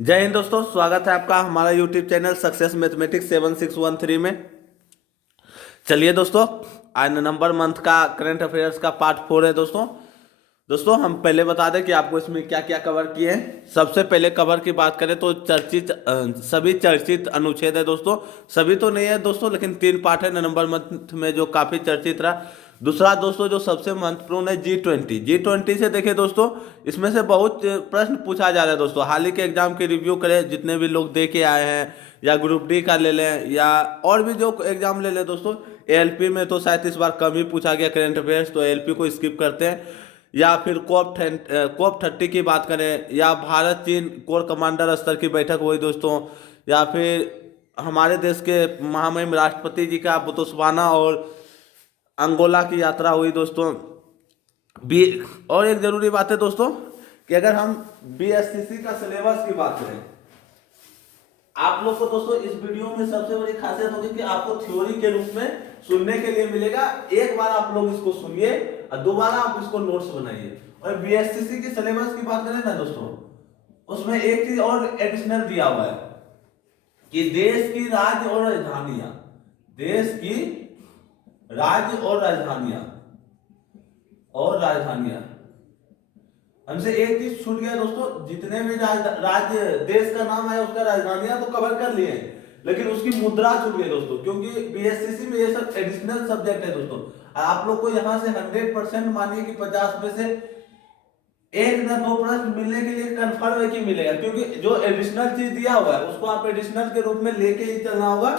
जय हिंद दोस्तों, स्वागत है आपका हमारा यूट्यूब चैनल सक्सेस मैथमेटिक्स 7613 में। चलिए दोस्तों, आज नवंबर मंथ का करंट अफेयर्स का पार्ट 4 है। दोस्तों हम पहले बता दें कि आपको इसमें क्या क्या कवर किए हैं। सबसे पहले कवर की बात करें तो सभी चर्चित अनुच्छेद है दोस्तों। सभी तो नहीं है दोस्तों, लेकिन 3 पार्ट है नवंबर मंथ में जो काफी चर्चित रहा। दूसरा दोस्तों जो सबसे महत्वपूर्ण है G20 से देखें दोस्तों, इसमें से बहुत प्रश्न पूछा जा रहा है दोस्तों। हाल ही के एग्जाम के रिव्यू करें, जितने भी लोग दे के आए हैं, या ग्रुप डी का ले लें या और भी जो एग्जाम ले लें दोस्तों। एएलपी में तो शायद इस बार कम ही पूछा गया करंट अफेयर्स, तो एएलपी को स्किप करते हैं। या फिर COP30 की बात करें, या भारत चीन कोर कमांडर स्तर की बैठक हुई दोस्तों, या फिर हमारे देश के महामहिम राष्ट्रपति जी का बोत्सवाना और अंगोला की यात्रा हुई दोस्तों। बी और एक जरूरी बात है दोस्तों कि अगर हम बीएससीसी का सिलेबस की बात करें, आप लोग को दोस्तों इस वीडियो में सबसे बड़ी खासियत होगी कि आपको थ्योरी के रूप में सुनने के लिए मिलेगा। एक बार आप लोग इसको सुनिए और दोबारा आप इसको नोट्स बनाइए। और बीएससीसी की सिलेबस की बात करें ना दोस्तों, उसमें एक चीज और एडिशनल दिया हुआ है कि देश की राज्य और राजधानियां, देश की राज्य और राजधानियां हमसे एक चीज छूट गया दोस्तों। जितने भी राज्य देश का नाम है उसका राजधानियां तो कवर कर लिए, लेकिन उसकी मुद्रा छूट गई दोस्तों, क्योंकि बीएससीसी में ये सब एडिशनल सब्जेक्ट है दोस्तों। आप लोग को यहां से 100% मानिए कि 50 में से 1 या 2 प्रश्न मिलने के लिए कंफर्म है कि मिलेगा, क्योंकि जो एडिशनल चीज दिया हुआ है उसको आप एडिशनल के रूप में लेके ही चलना होगा।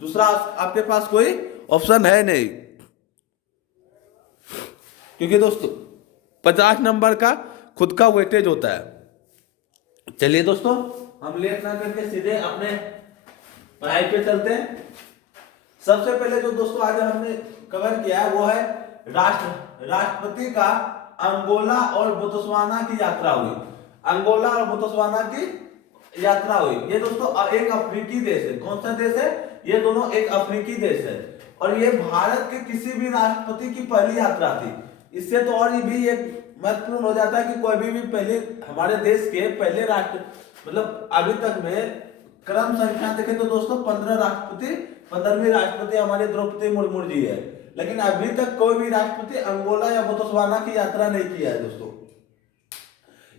दूसरा आपके पास कोई ऑप्शन है नहीं, क्योंकि दोस्तों 50 नंबर का खुद का वेटेज होता है। चलिए दोस्तों, हम लेट ना करके सीधे अपने पढ़ाई पे चलते हैं। सबसे पहले जो दोस्तों आज हमने कवर किया है वो है राष्ट्रपति का अंगोला और बोत्सवाना की यात्रा हुई। अंगोला और बोत्सवाना की यात्रा हुई। ये दोस्तों एक अफ्रीकी देश है। कौन सा देश है? ये दोनों एक अफ्रीकी देश है, और ये भारत के किसी भी राष्ट्रपति की पहली यात्रा थी। इससे तो और भी एक महत्वपूर्ण हो जाता है कि कोई भी पहले हमारे देश के पहले राष्ट्र मतलब अभी तक में क्रम संख्या देखें तो दोस्तों 15वीं राष्ट्रपति हमारे द्रौपदी मुर्मू जी है, लेकिन अभी तक कोई भी राष्ट्रपति अंगोला या बोत्सवाना की यात्रा नहीं किया है दोस्तों।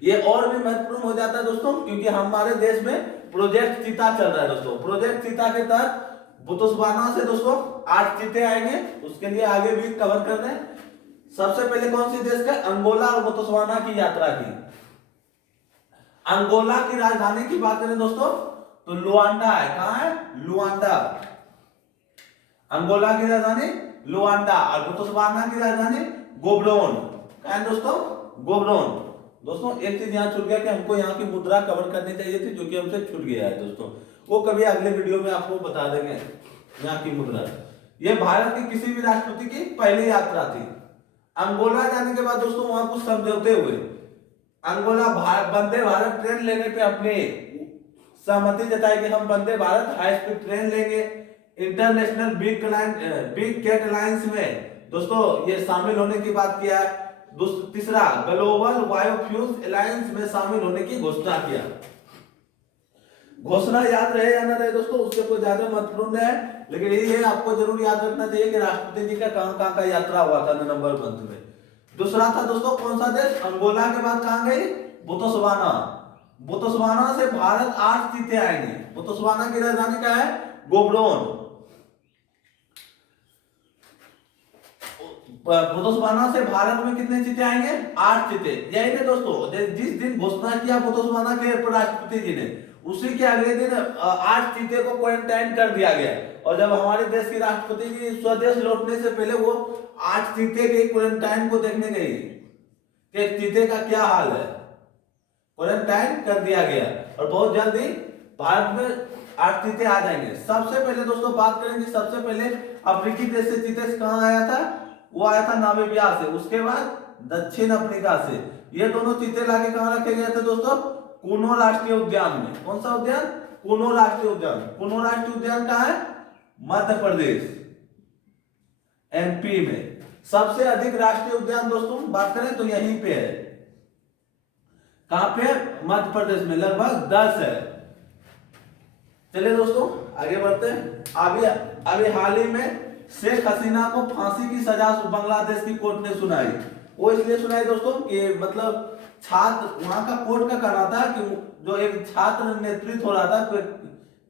ये और भी महत्वपूर्ण हो जाता है दोस्तों, क्योंकि हमारे देश में प्रोजेक्ट चीता चल रहा है दोस्तों। प्रोजेक्ट चीता के तहत बोत्सवाना से दोस्तों 8 चीते आएंगे, उसके लिए आगे भी कवर कर रहे हैं। सबसे पहले कौन सी देश का? अंगोला और बोत्सवाना की यात्रा की। अंगोला की राजधानी की बात करें दोस्तों तो लुआंडा है। कहां है? लुआंडा। अंगोला की राजधानी लुआंडा और बोत्सवाना की राजधानी गोब्रोन। कहां है दोस्तों? गोब्रोन। दोस्तों एक चीज यहां छूट गया कि हमको यहाँ की मुद्रा कवर करनी चाहिए थी, जो कि हमसे छूट गया है दोस्तों। वो कभी अगले वीडियो में आपको बता देंगे। यहाँ की मुद्रा, ये भारत के किसी भी राष्ट्रपति की पहली यात्रा थी। अंगोला जाने के बाद दोस्तों वहां कुछ समझौते हुए। अंगोला वंदे भारत ट्रेन लेने पे अपने सहमति जताई कि हम Vande Bharat high speed train लेंगे। इंटरनेशनल बिग कैट अलायंस में दोस्तों ये शामिल होने की बात किया है। तीसरा, ग्लोबल बायोफ्यूल्स अलायंस में शामिल होने की घोषणा किया। घोषणा याद रहे या ना रहे दोस्तों, उससे कोई ज्यादा महत्वपूर्ण है, लेकिन ये आपको जरूर याद रखना चाहिए कि राष्ट्रपति जी का कहां का यात्रा हुआ था नवंबर मंथ में। दूसरा था दोस्तों कौन सा देश? अंगोला के बाद कहां गई? बोत्सवाना। बोत्सवाना से भारत 8 चीते आएंगे। बोत्सवाना की राजधानी क्या है? गोब्रोन। बोत्सवाना से भारत में कितने चीते आएंगे? 8 चीते। यही थे दोस्तों, जिस दिन घोषणा किया बोत्सवाना के राष्ट्रपति जी ने, उसी के अगले दिन 8 चीते को क्वारंटाइन कर दिया गया। और जब हमारे देश की राष्ट्रपति जी स्वदेश लौटने से पहले वो 8 चीते के क्वारंटाइन को देखने गई कि चीते का क्या हाल है। क्वारंटाइन कर दिया गया, और बहुत जल्दी भारत में 8 चीते आ जाएंगे। सबसे पहले दोस्तों बात करेंगे, सबसे पहले अफ्रीकी देश से चीते कहां आया था? वो आया था नामीबिया से। उसके बाद दक्षिण अफ्रीका से। ये दोनों चीते लाके कहां रखे गए थे दोस्तों? कुनो राष्ट्रीय उद्यान में। कौन सा उद्यान? कुनो राष्ट्रीय उद्यान। कुनो राष्ट्रीय उद्यान कहां है? मध्य प्रदेश, एमपी में। सबसे अधिक राष्ट्रीय उद्यान दोस्तों बात करें तो यहीं पे है। कहां पे? मध्य प्रदेश में लगभग 10 है। चलिए दोस्तों आगे बढ़ते हैं। अभी हाल ही में शेख हसीना को फांसी की सजा बांग्लादेश की कोर्ट ने सुनाई। वो इसलिए सुनाई दोस्तों कि मतलब छात्र, वहां का कोर्ट का कहना था कि जो एक छात्र नेतृत्व हो रहा था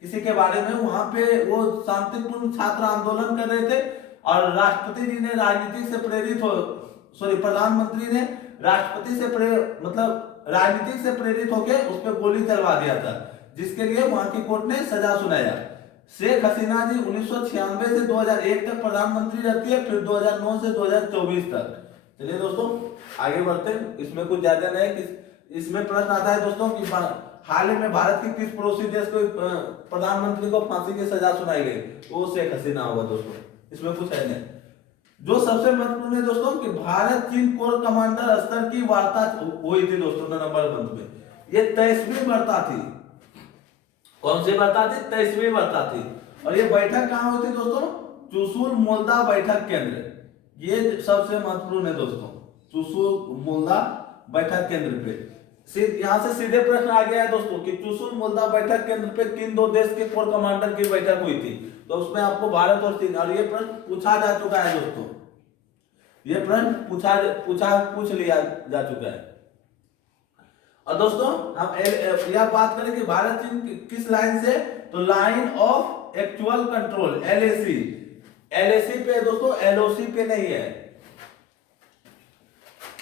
किसी के बारे में, वहां पे वो शांतिपूर्ण छात्र आंदोलन कर रहे थे और राष्ट्रपति जी ने राजनीतिक से प्रेरित हो प्रधानमंत्री ने राष्ट्रपति से मतलब राजनीतिक से प्रेरित होकर उस पर गोली चलवा दिया था, जिसके लिए वहां की कोर्ट ने सजा सुनाया। शेख हसीना जी 1996 से 2001 तक प्रधानमंत्री रहती है, फिर 2009 से 2024 तक। चलिए दोस्तों आगे बढ़ते हैं। इसमें कुछ ज्यादा नहीं है। इसमें प्रश्न आता है दोस्तों कि हाल ही में भारत की किस पड़ोसी देश को प्रधानमंत्री को फांसी की सजा सुनाई गई? वो शेख हसीना होगा दोस्तों, इसमें कुछ है नहीं। जो सबसे महत्वपूर्ण है दोस्तों कि भारत चीन कोर कमांडर स्तर की वार्ता हुई थी दोस्तों नवंबर मंथ में। ये 23वीं वार्ता थी। कौन सी वार्ता थी? 23वीं वार्ता थी। और ये बैठक कहां हुई थी दोस्तों? चुशुल मोल्दा बैठक केंद्र। ये सबसे महत्वपूर्ण है दोस्तों, चुशुल मोल्दा बैठक केंद्र पे। यहां से सीधे प्रश्न आ गया है दोस्तों कि चुशुल मोल्दा बैठक केंद्र पे किन दो देश के कोर कमांडर की बैठक हुई थी? तो उसमें आपको भारत और चीन, और ये प्रश्न पूछा जा चुका है दोस्तों, ये प्रश्न पूछ लिया जा चुका है। और दोस्तों हम यह बात करें कि भारत चीन किस लाइन से? तो line of actual control, LAC। LAC पे दोस्तों, LOC पे नहीं है,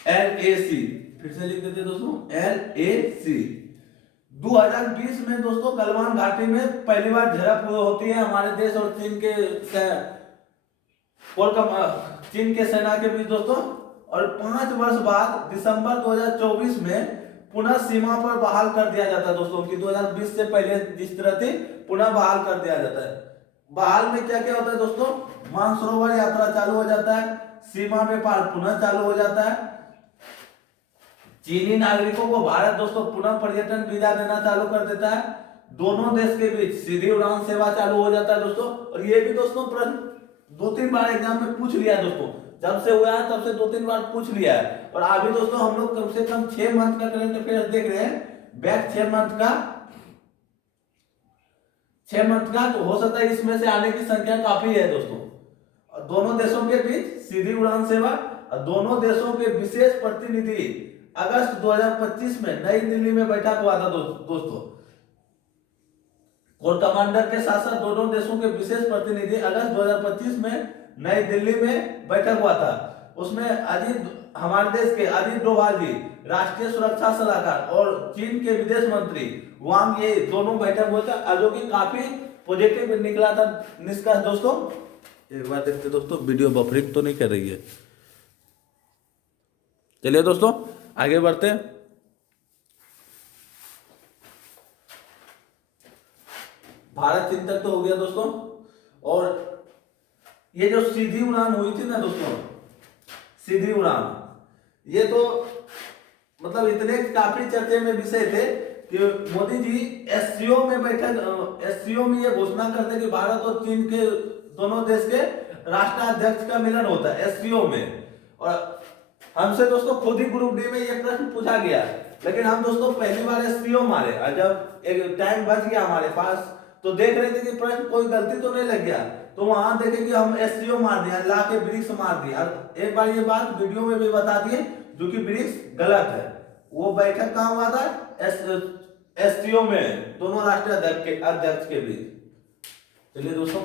LAC। फिर से लिख देते दोस्तों, LAC। 2020 में दोस्तों गलवान घाटी में पहली बार झड़प होती है हमारे देश और चीन के सेना के बीच दोस्तों। और 5 वर्ष बाद दिसंबर 2024 में पुनः सीमा पर बहाल कर दिया जाता है दोस्तों, कि 2020 से पहले जिस तरह थी पुनः बहाल कर दिया जाता है। बहाल में क्या क्या होता है दोस्तों? मानसरोवर यात्रा चालू हो जाता है, सीमा व्यापार पुनः चालू हो जाता है, चीनी नागरिकों को भारत दोस्तों पुनः पर्यटन वीजा देना चालू कर देता है, दोनों देश के बीच सीधी उड़ान सेवा चालू हो जाता है दोस्तों। और ये भी दोस्तों प्रश्न 2-3 बार एग्जाम में पूछ लिया दोस्तों, जब से हुआ है तब से 2-3 बार पूछ लिया है। और अभी दोस्तों हम लोग कम से कम 6 मंथ का करंट अफेयर्स देख रहे हैं, बैक 6 मंथ का, तो हो सकता है इसमें से आने की संख्या काफी है दोस्तों। और दोनों देशों के बीच सीधी उड़ान सेवा और दोनों देशों के विशेष प्रतिनिधि अगस्त 2025 में नई दिल्ली में बैठक हुआ था दोस्तों। कोर कमांडर के साथ साथ दोनों देशों के विशेष प्रतिनिधि अगस्त 2025 में नई दिल्ली में बैठक हुआ था। उसमें हमारे देश के अजीत डोभाल जी, राष्ट्रीय सुरक्षा सलाहकार, और चीन के विदेश मंत्री वांग, ये दोनों बैठक हुआ था, जो कि काफी पॉजिटिव निकला था निष्कर्ष दोस्तों। एक बार देखते दोस्तों, वीडियो बफरिंग तो नहीं कर रही है। चलिए दोस्तों आगे बढ़ते हैं। भारत चीन तक तो हो गया दोस्तों। और ये जो सीधी उड़ान हुई थी ना दोस्तों, सीधी उड़ान, ये तो मतलब इतने काफी चर्चे में विषय थे कि मोदी जी SCO में SCO में ये घोषणा करते कि भारत और चीन के दोनों देश के राष्ट्राध्यक्ष का मिलन होता है SCO में। और हमसे दोस्तों खुद ही ग्रुप डी में ये प्रश्न पूछा गया, लेकिन हम दोस्तों पहली बार SCO मारे, और जब एक टाइम बच गया हमारे पास तो देख रहे थे कि प्रश्न कोई गलती तो नहीं लग गया, तो वहां देखे कि हम SCO मार दिया, ला के ब्रिक्स मार दिया। और एक बार ये बात वीडियो में भी बता दिए जो कि ब्रिक्स गलत है। वो बैठक कहां हुआ था? SCO में, दोनों राष्ट्रीय अध्यक्ष के बीच। चलिए दोस्तों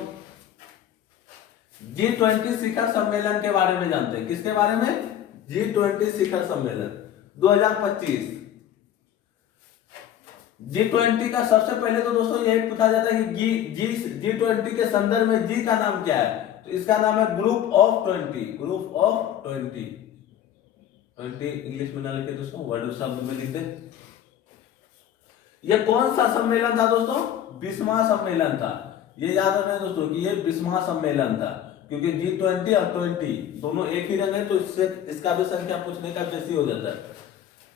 G20 शिखर सम्मेलन के बारे में जानते हैं। किसके बारे में? G20 शिखर सम्मेलन 2025। G20 का सबसे पहले तो दोस्तों यही पूछा जाता है कि G20 के संदर्भ में G का नाम क्या है? तो इसका नाम है group of 20। Group of 20 English में ना लिखे दोस्तों, वर्ड शब्द में लिखते। ये कौन सा सम्मेलन था दोस्तों? 20वां सम्मेलन था। ये याद रखना दोस्तों कि ये 20वां सम्मेलन था, क्योंकि G20 और 20 दोनों एक ही रंग है, तो इससे इसका भी संख्या पूछने का बेसी हो जाता है।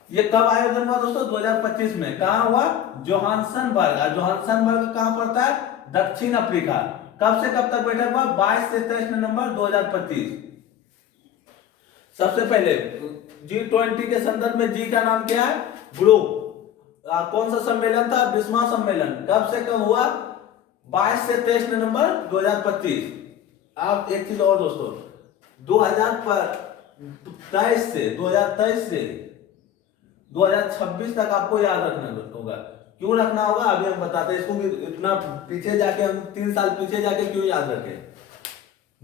ये कब आयोजन हुआ दोस्तों? 2025 में। कहां हुआ? जोहान्सबर्ग। जोहान्सबर्ग कहां पड़ता है? दक्षिण अफ्रीका। कब से कब तक बैठक हुआ? 22 से 23 नवंबर 2025। सबसे पहले G20 के संदर्भ में जी का नाम क्या है? ग्रुप। कौन सा सम्मेलन था? 20वां सम्मेलन। कब से कब हुआ? 22 से 23 नवंबर 2025। आप एक चीज और दोस्तों, 2023 से 2026 तक आपको याद रखना होगा। क्यों रखना होगा अभी हम बताते हैं। इसको इतना पीछे जाके हम 3 साल पीछे जाके क्यों याद रखें?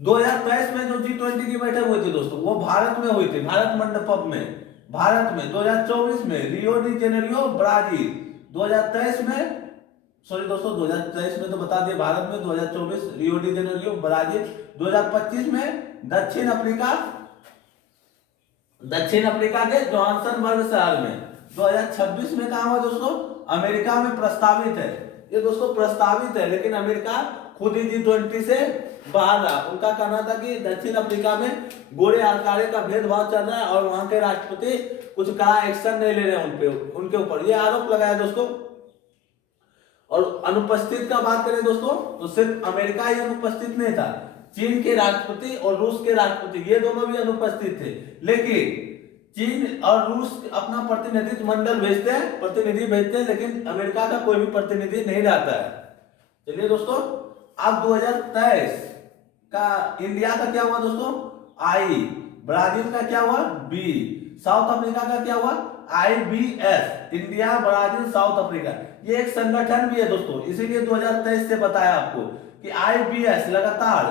2023 में जो G20 की बैठक हुई थी दोस्तों, वो भारत में हुई थी, भारत मंडपम में, भारत में। 2024 में रियो डी जेनेरियो ब्राजील, 2023 में, सॉरी दोस्तों 2023 में तो बता दिए भारत में, 2024 रियो डी जेनेरियो ब्राजील, 2025 में दक्षिण अफ्रीका के जोहान्सबर्ग शहर में, 2026 में कहा हुआ दोस्तों? अमेरिका में प्रस्तावित है। ये दोस्तों प्रस्तावित है, लेकिन अमेरिका खुद ही G20 से बाहर रहा। उनका कहना था कि दक्षिण अफ्रीका में गोरे और काले का भेदभाव चल रहा है और वहां के राष्ट्रपति कुछ कड़ा एक्शन नहीं ले रहे हैं उनके ऊपर, ये आरोप लगाया दोस्तों। और अनुपस्थित का बात करें दोस्तों, तो सिर्फ अमेरिका ही अनुपस्थित नहीं था, चीन के राष्ट्रपति और रूस के राष्ट्रपति ये दोनों भी अनुपस्थित थे। लेकिन चीन और रूस अपना प्रतिनिधित्व मंडल भेजते हैं, लेकिन अमेरिका का कोई भी प्रतिनिधि नहीं रहता है। चलिए दोस्तों, अब 2023 का इंडिया का क्या हुआ दोस्तों? आई। ब्राजील का क्या हुआ? बी। साउथ अफ्रीका का क्या हुआ? IBS, India Brazil south Africa. ये एक संगठन भी है दोस्तों, इसीलिए 2023 से बताया आपको कि IBS लगातार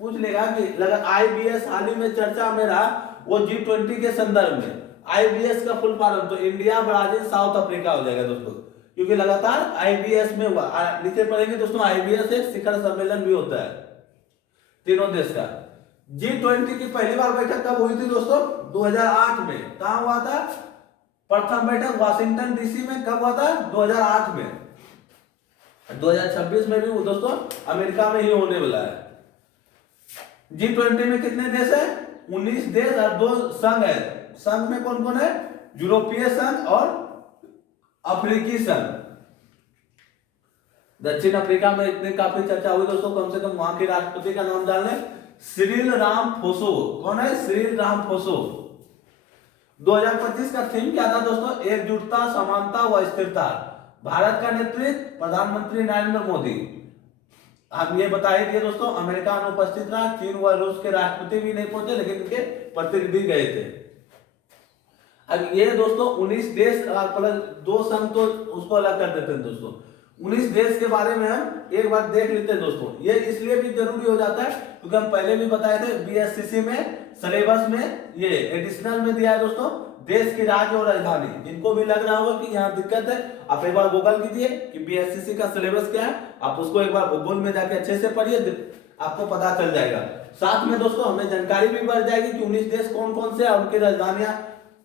पूछ लेगा कि IBS हाल ही में चर्चा में रहा, वो G20 के संदर्भ में। IBS का फुल फॉर्म तो इंडिया ब्राजील साउथ अफ्रीका हो जाएगा दोस्तों, क्योंकि लगातार IBS में हुआ। नीचे पढ़ेंगे दोस्तों, IBS एक शिखर सम्मेलन भी होता है तीनों देश का। G20 की पहली बार बैठक कब हुई थी दोस्तों? 2008 में। कहां हुआ था? प्रथम बैठक वाशिंगटन DC में। कब हुआ था? 2008 में। 2026 में भी वो दोस्तों अमेरिका में ही होने वाला है। G20 में कितने देश है? 19 देश और 2 संघ है। संघ में कौन कौन है? यूरोपीय संघ और अफ्रीकी संघ। दक्षिण अफ्रीका में इतनी काफी चर्चा हुई दोस्तों, कम से कम वहां के राष्ट्रपति का नाम जान लें, सिरिल रामाफोसा। कौन है? Cyril Ramaphosa. 2025 का थीम क्या था दोस्तों? एकजुटता, समानता व स्थिरता। भारत का नेतृत्व प्रधानमंत्री नरेंद्र मोदी। हम ये बताए थे दोस्तों, अमेरिका अनुपस्थित रहा, चीन व रूस के राष्ट्रपति भी नहीं पहुंचे, लेकिन उनके प्रतिनिधि गए थे। अब ये दोस्तों 19 देश प्लस 2 संघ, तो उसको अलग कर देते हैं दोस्तों। 19 देश के बारे में हम एक बार देख लेते हैं दोस्तों। ये इसलिए भी जरूरी हो जाता है क्योंकि हम पहले भी बताए थे, BSCC में सिलेबस में ये एडिशनल में दिया है दोस्तों, देश की राज्य और राजधानी। जिनको भी लग रहा होगा कि यहाँ दिक्कत है, आप एक बार गूगल कीजिए कि BSCC का सिलेबस क्या है, आप उसको एक बार गूगल में जाके अच्छे से पढ़िए, आपको पता चल जाएगा। साथ में दोस्तों हमें जानकारी भी बढ़ जाएगी कि 19 देश कौन कौन से और उनकी राजधानियां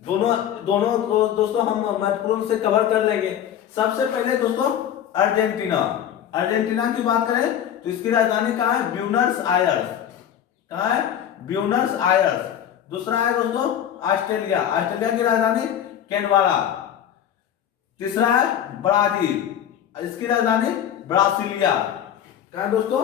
दोनों दोस्तों हम महत्वपूर्ण से कवर कर लेंगे। सबसे पहले दोस्तों अर्जेंटीना की बात करें तो इसकी राजधानी कहाँ है? Buenos Aires. कहाँ है? Buenos Aires. दूसरा है दोस्तों ऑस्ट्रेलिया की राजधानी कैनबरा। तीसरा है ब्राजील, इसकी राजधानी ब्रासिलिया। कहाँ है दोस्तों?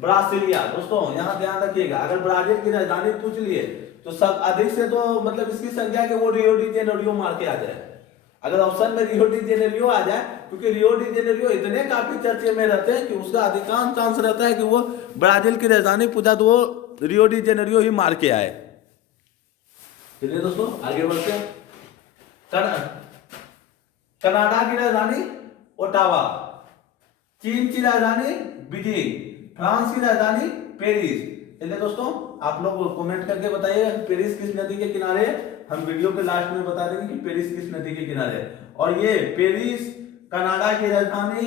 ब्रासिलिया। दोस्तों यहां ध्यान रखिएगा, अगर ब्राजील की राजधानी पूछ लिए तो सब अधिक से तो मतलब इसकी संख्या के वो रियो डी जेनेरियो मार के आ जाए। अगर ऑप्शन में रियो डी जेनेरियो आ जाए, क्योंकि रियो डी जेनेरियो इतने काफी चर्चे में रहते हैं कि उसका अधिकांश चांस रहता है कि वो ब्राजील की राजधानी पूछा तो वो रियो डी जेनेरियो ही मार के आए। चलिए दोस्तों आगे बढ़ते हैं। कनाडा की राजधानी ओटावा, चीन की राजधानी बीजिंग, फ्रांस की राजधानी पेरिस। चलिए दोस्तों आप लोग कमेंट करके बताइएगा कि पेरिस किस नदी के किनारे है। हम वीडियो के लास्ट में बता देंगे कि पेरिस किस नदी के किनारे है। और ये पेरिस कनाडा की राजधानी,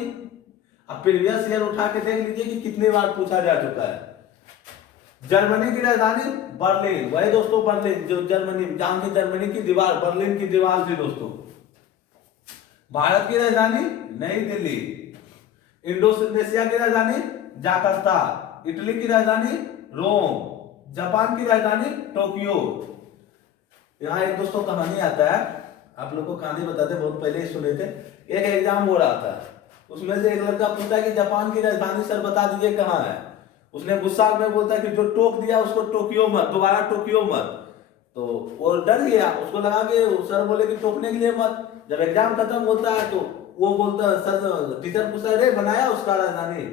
अब प्रीवियस ईयर उठा के देख लीजिए कि कितनी बार पूछा जा चुका है। जर्मनी की राजधानी बर्लिन, वही दोस्तों बर्लिन जो जर्मनी, जहां की जर्मनी की दीवार बर्लिन की दीवार थी दोस्तों। भारत की राजधानी नई दिल्ली, इंडोनेशिया की राजधानी जाकार्ता, इटली की राजधानी रोम, जापान की राजधानी टोक्यो। यहाँ एक दोस्तों कहानी आता है, आप लोग को कहानी बताते, बहुत पहले ही सुने थे। एक एग्जाम हो रहा था, उसमें से एक लड़का पूछता है कि जापान की राजधानी सर बता दीजिए कहाँ है। उसने गुस्सा में बोलता है कि जो टोक दिया उसको टोक्यो मत, दोबारा टोक्यो मत। तो वो डर गया, उसको लगा कि सर बोले कि टोकने के लिए मत। जब एग्जाम खत्म होता है तो वो बोलता है, सर टीचर पूछता है रे बनाया उसका राजधानी,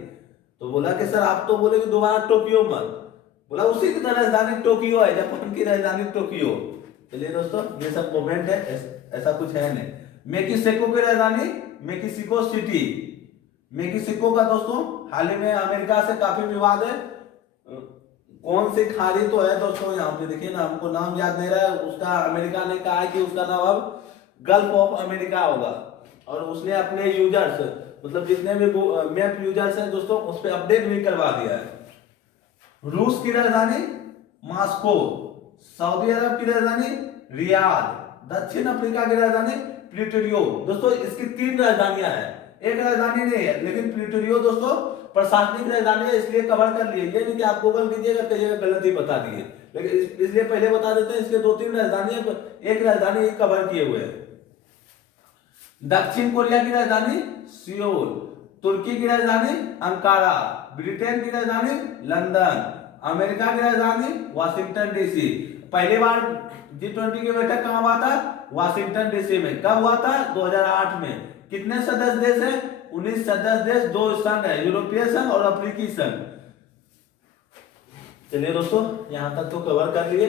तो बोला कि सर आप तो बोले कि दोबारा टोक्यो मत। बोला उसी की तरह राजधानी टोक्यो है, जापान की राजधानी टोक्यो। चलिए दोस्तों ये सब मोमेंट है, ऐसा कुछ है नहीं। मेक्सिको की राजधानी मेक्सिको सिटी। मेक्सिको का दोस्तों हाल ही में अमेरिका से काफी विवाद है। कौन सी खाड़ी तो है दोस्तों, यहाँ पे देखिए ना, हमको नाम याद नहीं रहा है उसका। अमेरिका ने कहा है कि उसका नाम अब गल्फ ऑफ अमेरिका होगा, और उसने अपने यूजर्स मतलब जितने भी मैप यूजर्स हैं दोस्तों उस पर अपडेट भी करवा दिया है। रूस की राजधानी मॉस्को, सऊदी अरब की राजधानी रियाद, दक्षिण अफ्रीका की राजधानी प्रिटोरियो। दोस्तों इसकी 3 राजधानियां हैं, एक राजधानी नहीं है, लेकिन प्रिटोरियो दोस्तों प्रशासनिक राजधानी है, इसलिए कवर कर लिए। ये नहीं कि आप गूगल कीजिएगा कहिएगा गलत ही बता दिए, लेकिन इसलिए पहले बता देते हैं इसके 2-3 राजधानी, एक राजधानी कवर किए हुए हैं। दक्षिण कोरिया की राजधानी सियोल, तुर्की की राजधानी अंकारा, ब्रिटेन की राजधानी लंदन, अमेरिका की राजधानी वाशिंगटन डीसी। पहली बार G20 की बैठक कहां हुआ था? वाशिंगटन डीसी में। कब हुआ था? 2008 में। कितने सदस्य देश हैं? 19 सदस्य देश, 2 संघ है, यूरोपीय संघ और अफ्रीकी संघ। चलिए दोस्तों यहां तक तो कवर कर लिए।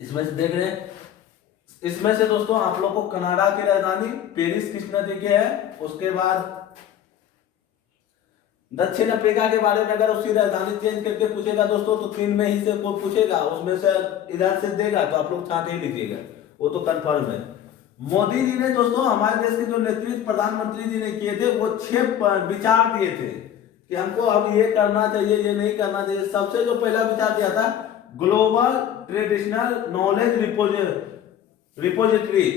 इसमें से देख रहे हैं, इसमें से दोस्तों आप लोग को कनाडा की राजधानी पेरिस किस नदी के है, उसके बाद दक्षिण अफ्रीका के बारे में अगर उसकी राजधानी चेंज करके पूछेगा दोस्तों तो 3 में ही से को पूछेगा, उसमें से इधर से देगा तो आप लोग छांट ही लिखिएगा, वो तो कंफर्म है। मोदी जी ने दोस्तों हमारे देश के जो नेतृत्व प्रधानमंत्री जी ने किए थे वो 6 विचार दिए थे कि हमको अब ये करना चाहिए, ये नहीं करना चाहिए। सबसे जो पहला विचार दिया था ग्लोबल ट्रेडिशनल नॉलेज रिपोजिटरी,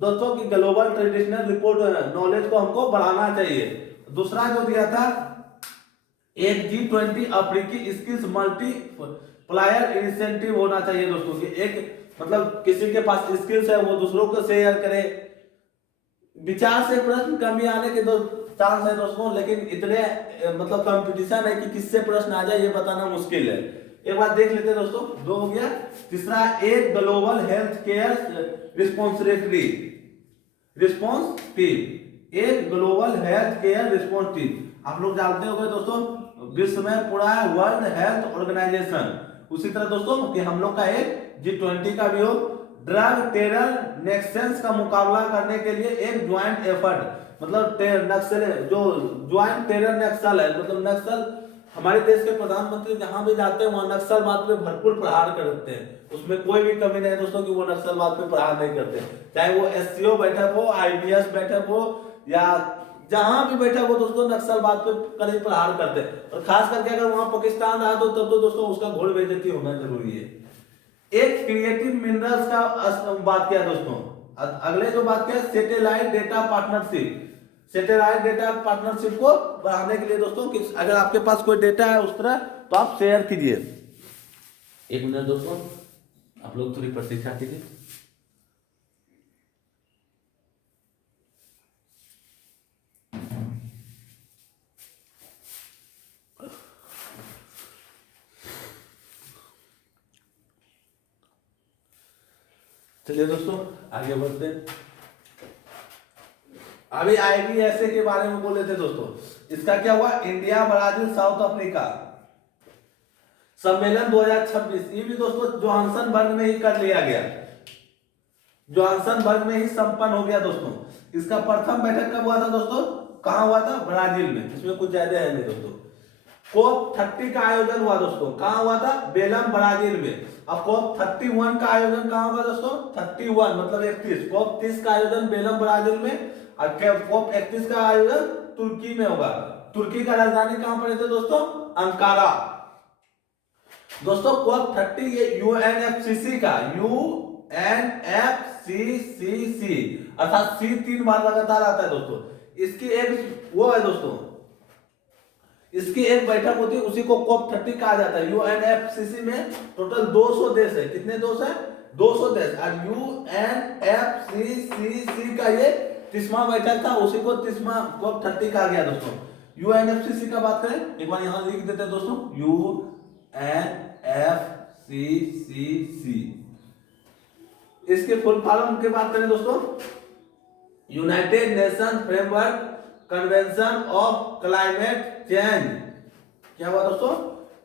दोस्तों की ग्लोबल ट्रेडिशनल रिपोर्ट नॉलेज को हमको बढ़ाना चाहिए। दूसरा जो दिया था एक G20 अफ्रीकी स्किल्स मल्टीप्लायर इंसेंटिव होना चाहिए दोस्तों की, एक मतलब किसी के पास स्किल्स है वो दूसरों को शेयर करे। विचार से प्रश्न कमी आने के दो चांस है दोस्तों, लेकिन इतने मतलब कंपटीशन है कि किससे प्रश्न आ जाए ये बताना मुश्किल है। एक बार देख लेते हैं दोस्तों, 2 हो गया। तीसरा एक ग्लोबल हेल्थ केयर रिस्पॉन्सिबिलिटी एक ग्लोबल हेल्थ केयर रिस्पॉन्सिबिलिटी। आप लोग जानते होंगे दोस्तों विश्व में पूरा वर्ल्ड हेल्थ ऑर्गेनाइजेशन, उसी तरह दोस्तों कि हम लोग का एक G20 का भी हो। ड्रग टेरर नेक्सल्स का मुकाबला करने के लिए एक ज्वाइंट एफर्ट, मतलब नक्सल जो ज्वाइंट टेरर नक्सल है, मतलब नक्सल हमारे देश के प्रधानमंत्री जहां भी जाते हैं वहां नक्सलवाद पे भरपूर प्रहार करते हैं, उसमें कोई भी कमी नहीं दोस्तों कि वो नक्सलवाद पे प्रहार नहीं करते, चाहे वो SCO बैठक हो, IBS बैठक हो, या जहां भी बैठक हो दोस्तों नक्सलवाद पे कड़ी प्रहार करते हैं। और खास करके अगर वहां पाकिस्तान रहा तो तब तो दोस्तों उसका घोड़ बेइज्जती होना जरूरी है। एक क्रिएटिव मिनरल्स का बात किया दोस्तों। अगले जो बात किया satellite data partnership, satellite data partnership को बढ़ाने के लिए दोस्तों कि अगर आपके पास कोई डेटा है उस तरह तो आप शेयर कीजिए। 1 मिनट दोस्तों आप लोग थोड़ी प्रतीक्षा कीजिए। चलिए दोस्तों आगे बढ़ते हैं। अभी IBSA के बारे में बोले थे दोस्तों, इसका क्या हुआ? इंडिया ब्राजील साउथ अफ्रीका सम्मेलन 2026, ये भी दोस्तों जोहान्सनबर्ग में ही कर लिया गया, जोहान्सनबर्ग में ही संपन्न हो गया दोस्तों। इसका प्रथम बैठक कब हुआ था दोस्तों? कहां हुआ था? ब्राजील में। इसमें कुछ ज्यादा है नहीं दोस्तों। COP30 का आयोजन हुआ दोस्तों, कहां हुआ था? बेलम ब्राजील में। अब COP31 का आयोजन कहां होगा दोस्तों? 31 मतलब 31। COP30 का आयोजन बेलम ब्राजील में, और COP31 का आयोजन तुर्की में होगा। तुर्की का राजधानी कहां पर है दोस्तों? अंकारा। दोस्तों COP30 ये UNFCCC का UNFCCC अर्थात C 3 बार लगातार आता है दोस्तों। इसकी एक वो है दोस्तों, इसकी एक बैठक होती है, उसी को COP30 कहा जाता है। UNFCCC में टोटल 200 देश है। कितने देश है? 200 देश। और UNFCCC का ये 30वां बैठक था, उसी को 30वां COP30 कहा गया दोस्तों। UNFCCC का बात करें एक बार यहां लिख देते हैं दोस्तों, UNFCCC इसके फुल फॉर्म की बात करें दोस्तों, United nation framework convention of climate change. क्या हुआ दोस्तों?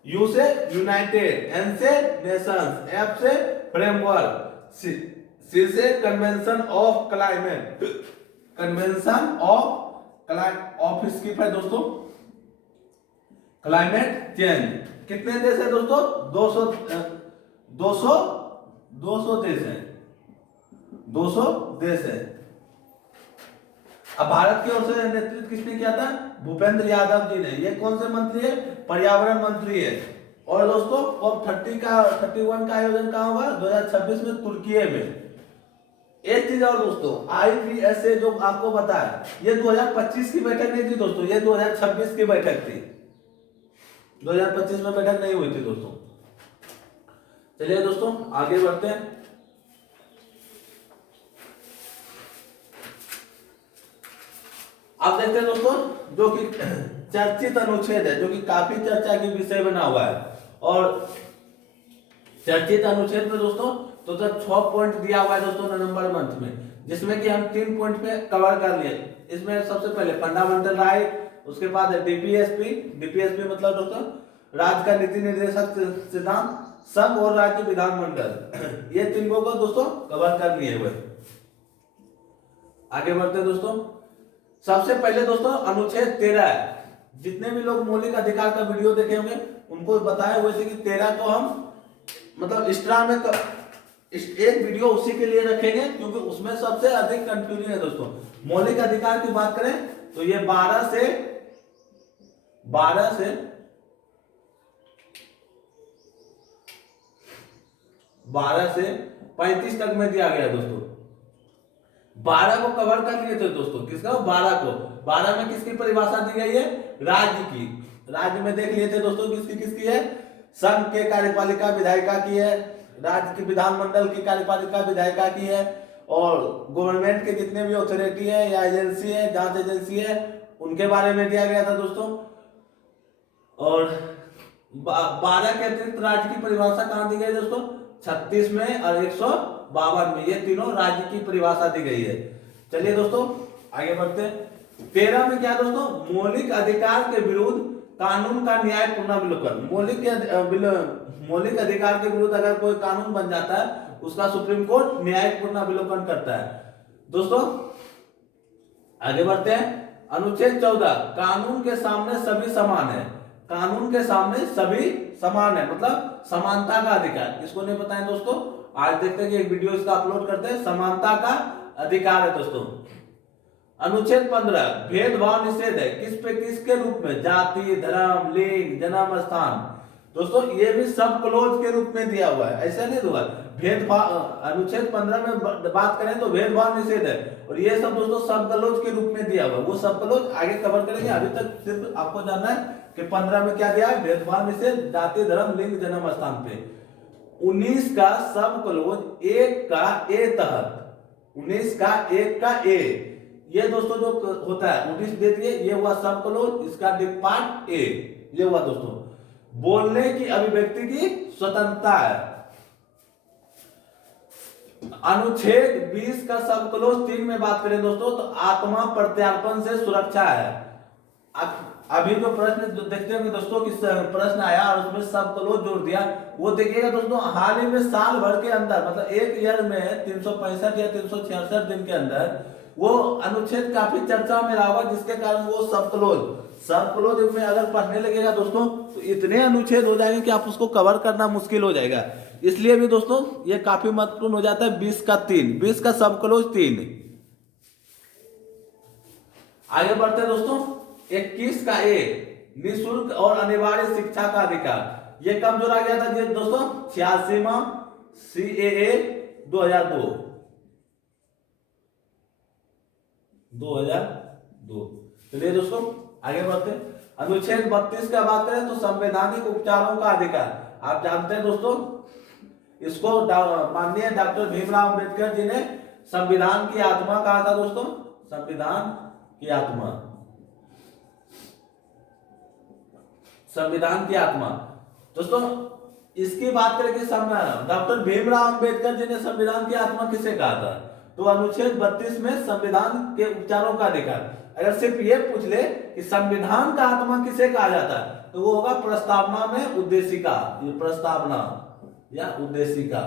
यू से यूनाइटेड, एन से नेशंस, एफ से फ्रेमवर्क, सी से convention of climate, convention of इसकी है दोस्तों क्लाइमेट चेंज। कितने देश है दोस्तों? 200 देश है, 200 देश है। अब भारत की ओर से नेतृत्व किसने किया था? भूपेंद्र यादव जी ने। ये कौन से मंत्री है? पर्यावरण मंत्री है। और दोस्तों COP30 का 31 का आयोजन कहाँ हुआ? 2026 में तुर्की में। एक चीज और दोस्तों, IPSA जो आपको बताया, ये 2025 की बैठक नहीं थी दोस्तों, ये 2026 की बैठक थी। 2025 में बैठक नहीं हुई थी दोस्तों। चलिए दोस्तों आगे बढ़ते हैं। अब देखते हैं दोस्तों, जो कि चर्चित अनुच्छेद है, जो कि काफी चर्चा की विषय बना हुआ है। और चर्चित अनुच्छेद में दोस्तों तो 6 पॉइंट दिया हुआ है दोस्तों नवंबर मंथ में, जिसमें कि हम 3 पॉइंट पे कवर कर लिए। इसमें सबसे पहले फंडामेंटल राइट, उसके बाद डीपीएसपी मतलब दोस्तों राज्य का नीति निर्देशक सिद्धांत, संघ और राज्य विधानमंडल, ये 3 को दोस्तों कवर कर लिए हुए। आगे बढ़ते हैं दोस्तों। सबसे पहले दोस्तों अनुच्छेद 13 है। जितने भी लोग मौलिक अधिकार का वीडियो देखे होंगे उनको बताया हुए थे कि 13 को हम मतलब एक्स्ट्रा में एक वीडियो उसी के लिए रखेंगे, क्योंकि उसमें सबसे अधिक कंफ्यूजन है दोस्तों। मौलिक अधिकार की बात करें तो ये 12 से 35 तक में दिया गया दोस्तों। 12 को कवर कर लिए थे दोस्तों। किसका? 12 में किसकी परिभाषा दी गई है? राज्य की। राज्य में देख लिए थे दोस्तों किसकी है? संघ के कार्यपालिका विधायिका की है, राज्य की विधानमंडल की कार्यपालिका विधायिका की है, और गवर्नमेंट के जितने भी अथॉरिटी है या एजेंसी है, जांच एजेंसी है, उनके बारे में दिया गया था दोस्तों। और 12 के अतिरिक्त राज्य की परिभाषा कहां दी गई दोस्तों? 36 में और 152 में, ये तीनों राज्य की परिभाषा दी गई है। चलिए दोस्तों आगे बढ़ते हैं। 13 में क्या दोस्तों? मौलिक अधिकार के विरुद्ध कानून का न्याय पुनर्विलोकन। मौलिक अधिकार के विरुद्ध अगर कोई कानून बन जाता है उसका सुप्रीम कोर्ट न्याय पुनर्विलोकन करता है दोस्तों। आगे बढ़ते हैं। अनुच्छेद 14, कानून के सामने सभी समान है। कानून के सामने सभी समान है मतलब समानता का अधिकार। इसको नहीं पता है दोस्तों, आज देखते हैं कि एक वीडियो इसका अपलोड करते हैं। समानता का अधिकार है दोस्तों। अनुच्छेद 15, भेदभाव निषेध है। किसके रूप में? जाति, धर्म, लिंग, जन्म स्थान। दोस्तों ये भी सब क्लोज के रूप में दिया हुआ है, ऐसा नहीं हुआ। भेदभाव अनुच्छेद 15 में बात करें तो भेदभाव निषेध है, और ये सब दोस्तों सब क्लोज के रूप में दिया हुआ है। वो सब क्लोज आगे कवर करेंगे। अभी तक सिर्फ आपको जानना है कि 15 में क्या दिया है? भेदभाव निषेध, जाति, धर्म, लिंग, जन्म स्थान पे। 19 का सब क्लोज 1 का ए तहत, 19 का 1 का ए, ये दोस्तों जो होता है 19 दे दिए, ये हुआ सब क्लोज, इसका पार्ट ए, ये हुआ दोस्तों। बोलने की अभिव्यक्ति की स्वतंत्रता है। अनुच्छेद 20 का सब क्लोज 3 में बात करें दोस्तों तो आत्मा प्रत्यार्पण से सुरक्षा है। अभी जो प्रश्न देखते होंगे दोस्तों कि प्रश्न आया और उसमें सब क्लोज जोड़ दिया, वो देखिएगा दोस्तों हाल ही में साल भर के अंदर मतलब एक ईयर में 365 या 366 दिन के अंदर वो अनुच्छेद काफी चर्चा में रहा हुआ, जिसके कारण वो सब क्लोज में अगर पढ़ने लगेगा दोस्तों तो इतने अनुच्छेद हो जाएंगे कि आप उसको कवर करना मुश्किल हो जाएगा। इसलिए भी दोस्तों ये काफी महत्वपूर्ण हो जाता है। 20 का 3, 20 का सब क्लोज 3। आगे बढ़ते हैं दोस्तों। 21 का ए, निःशुल्क और अनिवार्य शिक्षा का अधिकार। ये कब जोड़ा गया था दोस्तों? 86वां CAA 2002। चलिए दोस्तों आगे बढ़ते हैं। अनुच्छेद 32 का बात करें तो संवैधानिक उपचारों का अधिकार। आप जानते हैं दोस्तों इसको माननीय डॉक्टर भीमराव अंबेडकर जी ने संविधान की आत्मा कहा था दोस्तों। संविधान की आत्मा, संविधान की आत्मा दोस्तों इसकी बात करें कि डॉक्टर भीमराव अंबेडकर जी ने संविधान की आत्मा किसे कहा था, तो अनुच्छेद 32 में संविधान के उपचारों का अधिकार। अगर सिर्फ ये पूछ ले कि संविधान का आत्मा किसे कहा जाता है, तो वो होगा प्रस्तावना में उद्देशिका, ये प्रस्तावना या उद्देशिका।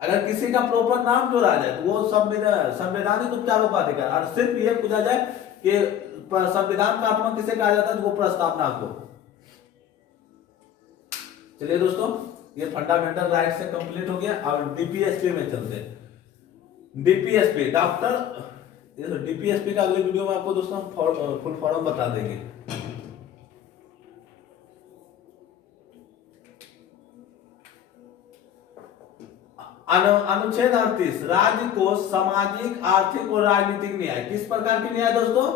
अगर किसी का प्रॉपर नाम जोड़ा जाए तो वो संवैधानिक उपचारों का अधिकार। और सिर्फ ये पूछा जाए कि संविधान का आत्मा किसे कहा जाता है, तो वो प्रस्तावना को। चलिए दोस्तों, ये फंडामेंटल राइट से कंप्लीट हो गया। अब डीपीएसपी में चलते हैं। डीपीएसपी डीपीएसपी का अगले वीडियो में आपको दोस्तों फुल फॉर्म बता देंगे। अनुच्छेद 38 राज्य को सामाजिक, आर्थिक और राजनीतिक न्याय। किस प्रकार की न्याय दोस्तों,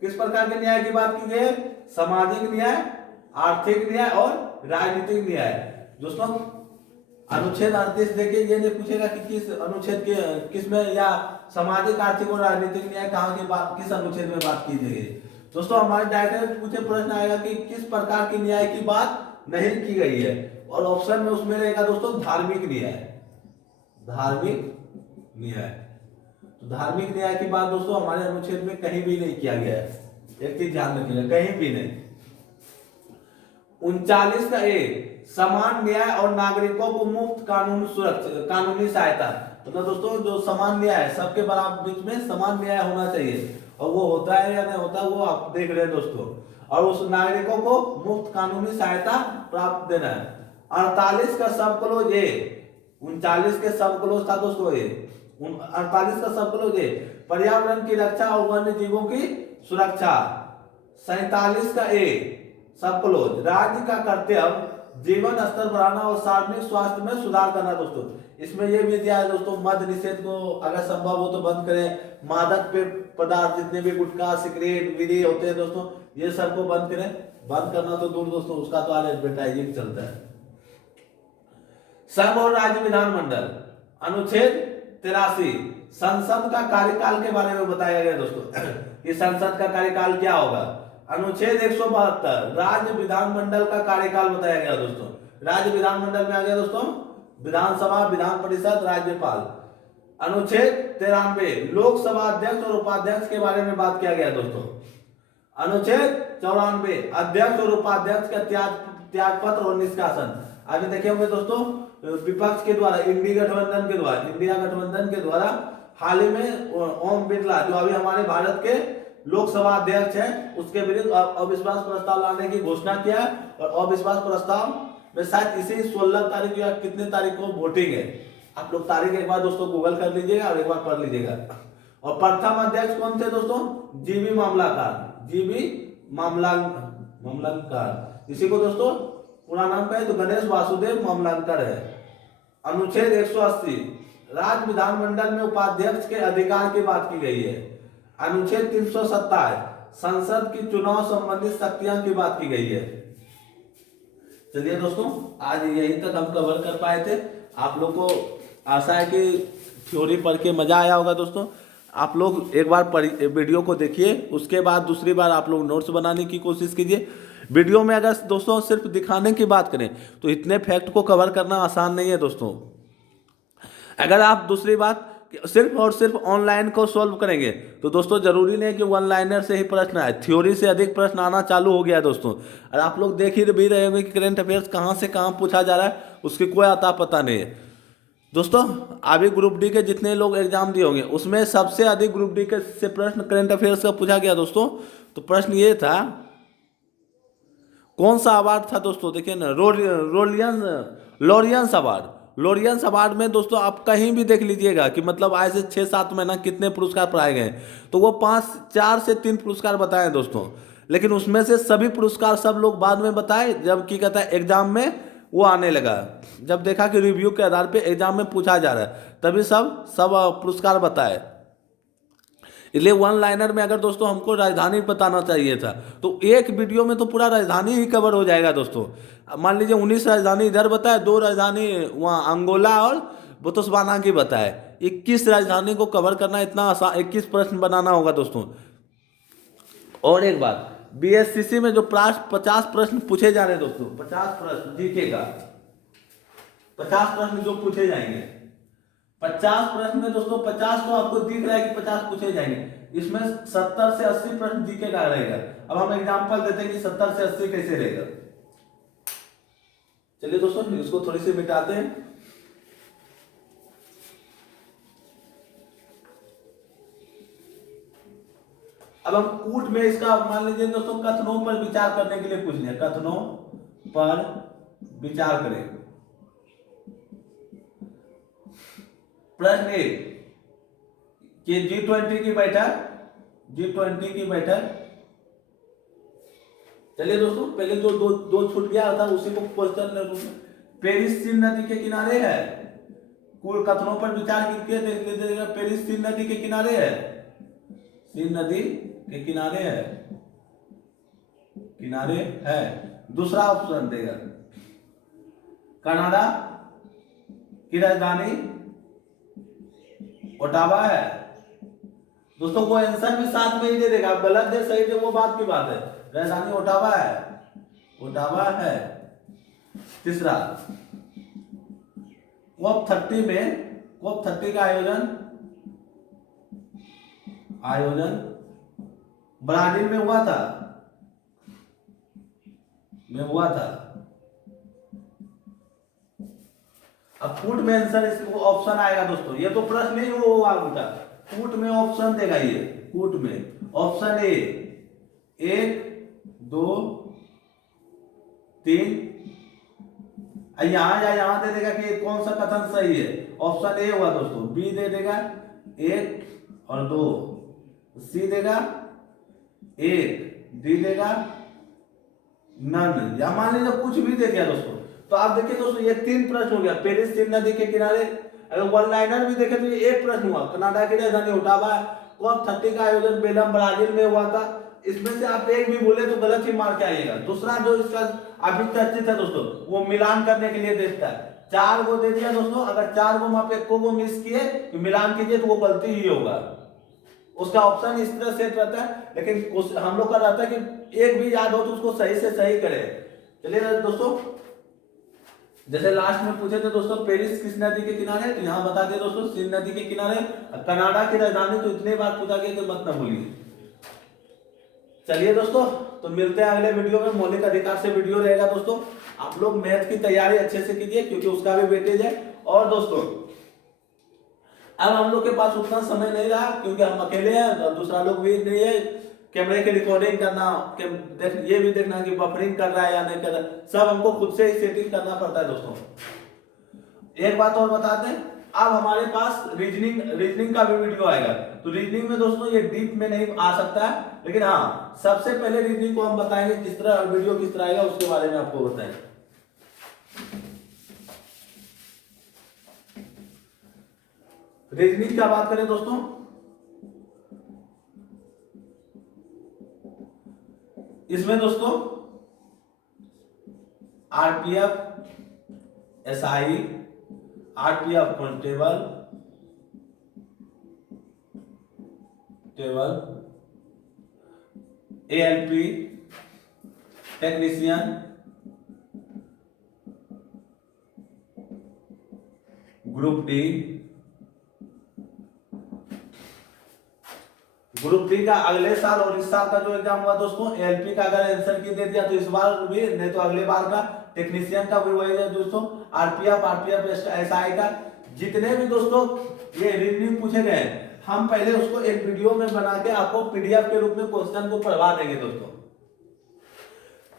किस प्रकार के न्याय की बात की गई? सामाजिक न्याय, आर्थिक न्याय और राजनीतिक न्याय। दोस्तों अनुच्छेद 38 देखिए, ये नहीं पूछेगा कि किस अनुच्छेद के किस में, या सामाजिक, आर्थिक और राजनीतिक न्याय कहाँ की बात, किस अनुच्छेद में बात की गई। दोस्तों हमारे डायरेक्ट पूछे प्रश्न आएगा कि किस प्रकार की न्याय की बात नहीं की गई है, और ऑप्शन में उसमें रहेगा दोस्तों धार्मिक न्याय। धार्मिक न्याय, तो धार्मिक न्याय की बात दोस्तों हमारे अनुच्छेद में कहीं भी नहीं किया गया है। एक चीज ध्यान रखिएगा, कहीं भी नहीं। 39 का ए समान न्याय और नागरिकों को मुफ्त कानूनी सहायता। मतलब दोस्तों जो समान न्याय है, सबके बराबर बीच में समान न्याय होना चाहिए, और वो होता है या नहीं होता वो आप देख रहे हैं दोस्तों। और उस नागरिकों को मुफ्त कानूनी सहायता प्राप्त देना है। 48 का सब क्लोज ए, 39 के सब क्लोज था दोस्तों ये, 48 का सब क्लोज ए पर्यावरण की रक्षा और वन्य जीवों की सुरक्षा। 47 का ए सब क्लोज राज्य का कर्तव्य जीवन स्तर बढ़ाना और सार्वजनिक स्वास्थ्य में सुधार करना। दोस्तों इसमें यह भी दिया है दोस्तों, मद्य निषेध को अगर संभव हो तो बंद करें। मादक पदार्थ जितने भी गुटखा, सिगरेट, बीड़ी होते हैं दोस्तों, ये सबको बंद करें। बंद करना तो दूर दोस्तों, उसका तो आज एडवर्टाइजिंग चलता है। संघ और राज्य विधानमंडल, अनुच्छेद 83 संसद का कार्यकाल के बारे में बताया गया दोस्तों कि संसद का कार्यकाल क्या होगा। अनुच्छेद 172 राज्य विधानमंडल का कार्यकाल बताया गया दोस्तों। राज्य विधानमंडल में आ गया दोस्तों विधानसभा, विधान परिषद, राज्यपाल। अनुच्छेद 93 लोकसभा अध्यक्ष और उपाध्यक्ष के बारे में बात किया गया दोस्तों। अनुच्छेद 94 अध्यक्ष और उपाध्यक्ष का त्याग पत्र और निष्कासन। आगे देखे होंगे दोस्तों, विपक्ष के द्वारा, इंडिया गठबंधन के द्वारा हाल ही में ओम बिरला जो अभी हमारे भारत के लोकसभा अध्यक्ष हैं, उसके विरुद्ध अविश्वास प्रस्ताव लाने की घोषणा किया। और अविश्वास प्रस्ताव में शायद इसी 16 तारीख या कितने तारीख को वोटिंग है। आप लोग तारीख एक बार दोस्तों गूगल कर लीजिएगा और एक बार पढ़ लीजिएगा। और प्रथम अध्यक्ष कौन थे दोस्तों? जीबी मामलांकर, इसी को दोस्तों पूरा नाम कहे तो गणेश वासुदेव मामलांकर है। अनुच्छेद 180 राज्य विधानमंडल में उपाध्यक्ष के अधिकार की बात की गई है। अनुच्छेद 327 संसद की चुनाव संबंधित शक्तियां की बात की गई है। चलिए दोस्तों, आज यहीं तक हम कवर कर पाए थे। आप लोग को आशा है कि थ्योरी पढ़ के मजा आया होगा दोस्तों। आप लोग एक बार वीडियो को देखिए, उसके बाद दूसरी बार आप लोग नोट्स बनाने की कोशिश कीजिए। वीडियो में अगर दोस्तों सिर्फ दिखाने की बात करें तो इतने फैक्ट को कवर करना आसान नहीं है दोस्तों। अगर आप दूसरी बात सिर्फ और सिर्फ ऑनलाइन को सॉल्व करेंगे तो दोस्तों जरूरी नहीं कि वन लाइनर से ही प्रश्न आए, थ्योरी से अधिक प्रश्न आना चालू हो गया दोस्तों। और आप लोग देख ही भी रहे होंगे कि करंट अफेयर्स कहाँ से कहाँ पूछा जा रहा है, उसकी कोई अता पता नहीं है दोस्तों। अभी ग्रुप डी के जितने लोग एग्जाम दिए होंगे उसमें सबसे अधिक ग्रुप डी के से प्रश्न करंट अफेयर्स का पूछा गया दोस्तों। तो प्रश्न ये था, कौन सा अवार्ड था दोस्तों? देखिए ना, लॉरियंस अवार्ड में दोस्तों आप कहीं भी देख लीजिएगा कि मतलब आज से 6-7 महीना कितने पुरस्कार पाए गए, तो वो 4 से 3 पुरस्कार बताए दोस्तों। लेकिन उसमें से सभी पुरस्कार सब लोग बाद में बताए जब की कहता है एग्जाम में वो आने लगा, जब देखा कि रिव्यू के आधार पे एग्जाम में पूछा जा रहा है तभी सब पुरस्कार बताए। इसलिए वन लाइनर में अगर दोस्तों हमको राजधानी बताना चाहिए था तो एक वीडियो में तो पूरा राजधानी ही कवर हो जाएगा दोस्तों। मान लीजिए 19 राजधानी इधर बताए, 2 राजधानी वहाँ अंगोला और बोत्सवाना की बताए, 21 राजधानी को कवर करना इतना आसान, 21 प्रश्न बनाना होगा दोस्तों। और एक बात, बीएससीसी में जो 50 प्रश्न पूछे जा रहे हैं दोस्तों, 50 प्रश्न जीके का, 50 प्रश्न जो पूछे जाएंगे, 50 प्रश्न में दोस्तों 50 तो आपको दिख रहा है कि 50 पूछे जाएंगे, इसमें 70 से 80 प्रश्न जीके का रहेगा। अब हम एग्जांपल देते हैं कि 70 से 80 कैसे रहेगा। चलिए दोस्तों इसको थोड़ी सी मिटाते हैं। अब हम कूट में इसका मान लीजिए दोस्तों कथनों पर विचार करने के लिए पूछ लिया, कथनों पर विचार करें। प्रश्न ए कि G20 की बैठक, G20 की बैठक, चलिए दोस्तों पहले जो दो छूट गया था उसी को क्वेश्चन रूप में, पेरिस सीन नदी के किनारे है, कुल कथनों पर विचार करके देख लीजिएगा, पेरिस सीन नदी के किनारे है, सीन नदी के किनारे है, किनारे है। दूसरा ऑप्शन देगा कनाडा की राजधानी ओटावा है। दोस्तों वो आंसर भी साथ में ही दे देगा, गलत दे सही दे वो बात की बात है, राजधानी ओटावा है, ओटावा है। तीसरा COP30 में, COP30 का आयोजन ब्राजील में हुआ था, अब फूट में आंसर इसको ऑप्शन आएगा दोस्तों, ये तो प्रश्न नहीं हुआ उनका, फूट में ऑप्शन देगा ये, फूट में ऑप्शन ए 1 2 3, यहां या यहां दे देगा कि कौन सा कथन सही है, ऑप्शन ए हुआ दोस्तों, बी दे देगा 1 और 2, सी देगा 1, डी देगा नन, या मान लीजिए कुछ भी दे दिया दोस्तों। तो आप देखिए दोस्तों ये 3 प्रश्न हो गया, पेरिस सीन नदी के किनारे, अगर वन लाइनर भी देखे तो ये 1 प्रश्न हुआ, कनाडा की राजधानी ओटावा, COP30 का आयोजन बेलम ब्राजील में हुआ था। इसमें से आप एक भी बोले तो गलत ही मार के आइएगा। दूसरा जो इसका अभी चर्चित है दोस्तों, वो मिलान करने के लिए देता है, 4 को दे दिया दोस्तों, अगर 4 को आप 1 को मिस किए तो मिलान कीजिए तो वो गलती ही होगा, उसका ऑप्शन इस तरह सेट रहता है। लेकिन हम लोग का रहता है कि एक भी याद हो तो उसको सही से सही करें। चलिए दोस्तों जैसे लास्ट में पूछे थे दोस्तों पेरिस किस नदी के किनारे, तो यहाँ बता दिए दोस्तों सीन नदी के किनारे, कनाडा की राजधानी तो इतने बार पूछा गया कि मत न भूलिए। चलिए दोस्तों तो मिलते हैं अगले वीडियो में, मौलिक अधिकार से वीडियो रहेगा दोस्तों। आप लोग मैथ की तैयारी अच्छे से कीजिए क्योंकि उसका भी वेटेज है। और दोस्तों अब हम लोग के पास उतना समय नहीं रहा क्योंकि हम अकेले हैं और दूसरा लोग भी नहीं है, कैमरे की रिकॉर्डिंग करना, ये भी देखना कि बफरिंग कर रहा है या नहीं कर रहा है, सब हमको खुद से ही सेटिंग करना पड़ता है दोस्तों। एक बात और बता दें, अब हमारे पास रीजनिंग का भी वीडियो आएगा, तो रीजनिंग में दोस्तों ये डीप में नहीं आ सकता है, लेकिन हाँ सबसे पहले रीजनिंग को हम बताएंगे किस तरह वीडियो किस तरह आएगा उसके बारे में आपको बताएंगे। रीजनिंग का बात करें दोस्तों, इसमें दोस्तों RPF, SI, RPF constable, ALP technician, group D, group D का अगले साल और इस साल का जो एग्जाम हुआ दोस्तों, एएलपी का अगर आंसर की दे दिया तो इस बार भी, नहीं तो अगले बार का, टेक्नीशियन का भी वही है दोस्तों, आरपीएफ एसआई का, जितने भी दोस्तों ये रीजनिंग पूछे गए हम पहले उसको एक वीडियो में बना के आपको पीडीएफ के रूप में क्वेश्चन को पढ़वा देंगे दोस्तों,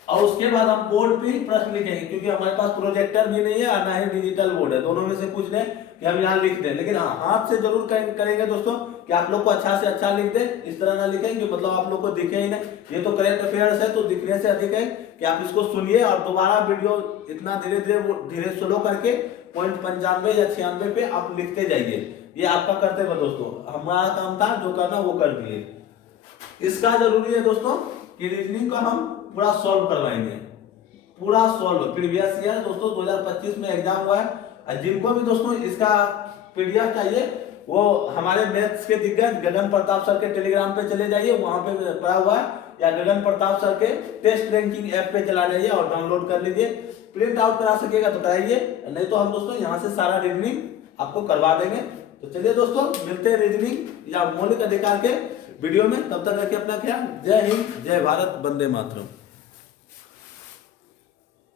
और उसके बाद हम बोर्ड पे प्रश्न लिखेंगे क्योंकि हमारे पास प्रोजेक्टर भी नहीं है और ना ही डिजिटल बोर्ड है, दोनों में से कुछ नहीं कि हम यहाँ लिख दें, लेकिन हाँ हाथ से जरूर करेंगे दोस्तों कि आप लोग को अच्छा से अच्छा लिख दे, इस तरह ना लिखें कि मतलब आप लोग को दिखे ही नहीं। ये तो करेंट अफेयर्स है तो दिखने से अधिक है कि आप इसको सुनिए और दोबारा वीडियो इतना धीरे स्लो करके 0.95 या 96 पे आप लिखते जाइए, ये आपका कर्तव्य है दोस्तों। हमारा काम था जो करना वो कर दिए। इसका जरूरी है दोस्तों कि रीजनिंग को हम पूरा सॉल्व करवाएंगे, पूरा सॉल्व। प्रीवियस ईयर दोस्तों 2025 में एग्जाम हुआ है, जिनको भी दोस्तों इसका पीडीएफ चाहिए वो हमारे मैथ्स के दिग्गज गगन प्रताप सर के टेलीग्राम पे चले जाइए, वहां पे पड़ा हुआ है, या गगन प्रताप सर के टेस्ट रैंकिंग ऐप पे चला जाइए और डाउनलोड कर लीजिए। प्रिंट आउट करा सकेगा तो कराइए, नहीं तो हम दोस्तों यहाँ से सारा रीजनिंग आपको करवा देंगे। तो चलिए दोस्तों, मिलते हैं रीजनिंग या मौलिक अधिकार के वीडियो में। तब तक रखिए अपना ख्याल। जय हिंद, जय भारत, वंदे मातरम।